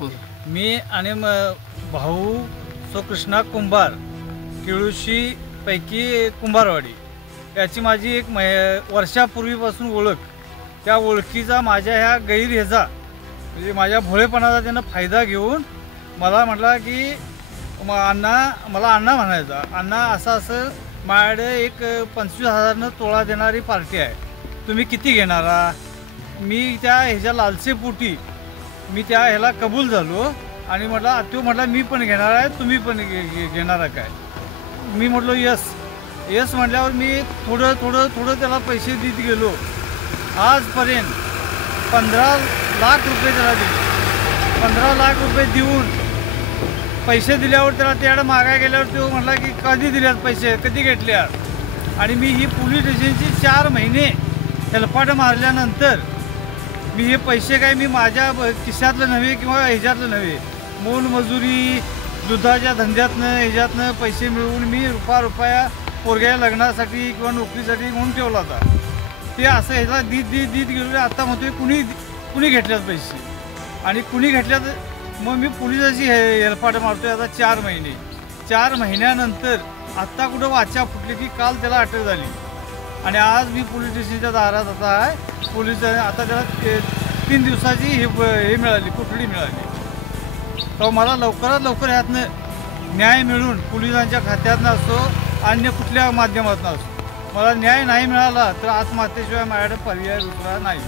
हो. मी आणि भाऊ सो कृष्णा कुंभार केळुशी पैकी कुंभारवाडी याची माझी एक वर्षापूर्वीपासून ओळख. त्या ओळखीचा माझ्या ह्या गैरहेजा म्हणजे माझ्या भोळेपणाचा त्यानं फायदा घेऊन मला म्हटला की अण्णा, मला अण्णा म्हणायचा, अण्णा असं माझ्याकडे एक 25,000 तोळा देणारी पार्टी आहे, तुम्ही किती घेणारा? मी त्या ह्याच्या लालसेपोटी मी त्या ह्याला कबूल झालो आणि म्हटलं, तो म्हटला मी पण घेणार आहे, तुम्ही पण घेणार आहे काय? मी म्हटलो यस म्हटल्यावर मी थोडं त्याला पैसे देत गेलो. आजपर्यंत 15 लाख रुपये त्याला दिले. 15 लाख रुपये देऊन पैसे दिल्यावर त्याला त्याकडे मागायला गेल्यावर तो म्हटला की कधी दिल्यात पैसे, कधी घेतल्यात? आणि मी ही पोलीस स्टेशनची 4 महिने हेलपाट मारल्यानंतर मी हे पैसे काय मी माझ्या खिशातलं नव्हे किंवा ह्याच्यातलं नव्हे, मोलमजुरी दुधाच्या धंद्यातनं ह्याच्यातनं पैसे मिळवून मी रुपया पोरग्या लग्नासाठी किंवा नोकरीसाठी म्हणून ठेवला होता. ते असं ह्याला दीत गेलो. आता म्हणतोय कुणी घेतल्यात पैसे आणि कुणी घेतल्यात. मग मी पोलिसाची हेलपाट मारतोय आता 4 महिने. 4 महिन्यानंतर आत्ता कुठं वाचा फुटली की काल त्याला अटक झाली आणि आज मी पोलीस स्टेशनच्या दारात आता आहे. पोलीस आता त्याला 3 दिवसाची हे मिळाली, कोठडी मिळाली. तर मला लवकरात लवकर ह्यातनं न्याय मिळून पोलिसांच्या खात्यातनं असो अन्य कुठल्या माध्यमातून असो मला न्याय नाही मिळाला तर आत्महत्येशिवाय माझ्याकडे पर्याय दुसरा नाही.